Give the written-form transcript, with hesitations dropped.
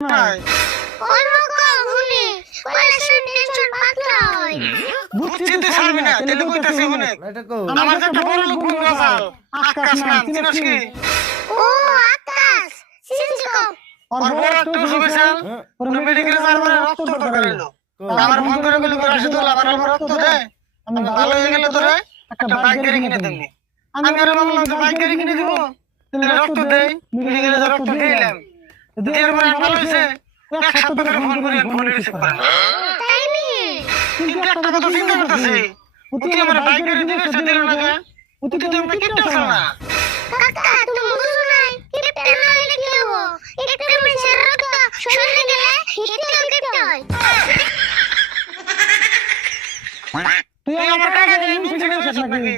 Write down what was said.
নাই অন্যরকম হুনে কলেজের টেনশন পাতলা হয় বুঝছি তুই ছাড়বি না তেলে কইতাছি হুনে এটা কো আমার যে একটা বড় লোক বন্ধু আছে আকাশ নাম চিনিস কি ও আকাশ সিনজি কম ওর বড় একটা অসুখ হয়েছে ওর মেডিকেলে যাওয়ার পরে রক্ত দরকার হলো আমার ফোন করে বলে রাশিদুল আমার রক্ত দে আমি ভালো হয়ে গেলে তোরে একটা বাইক গাড়ি কিনে দেবনি আমি আরে বললাম যে বাইক গাড়ি কিনে দিব তাহলে রক্ত দেই মেডিকেলে যা রক্ত দিলাম দেওয়ার পরে ভালো হয়েছে এক সপ্তাহ ধরে ফোন করি ফোন রিসিভ করে না তাই নি কিন্তু একটা কথা চিন্তা করতেছি তুই আমার বাইক গাড়ি দিবে সেদিন লাগে তুই তো আমাকে কিনতে আসল না কাকা তুমি বুঝো না ক্যাপ্টেন না হলে কি হবো একটা মানুষের রক্ত শরীরে গেলে হিটলার ক্যাপ্টেন হয় তুই আমার কাছে ইনফেকশন নাকি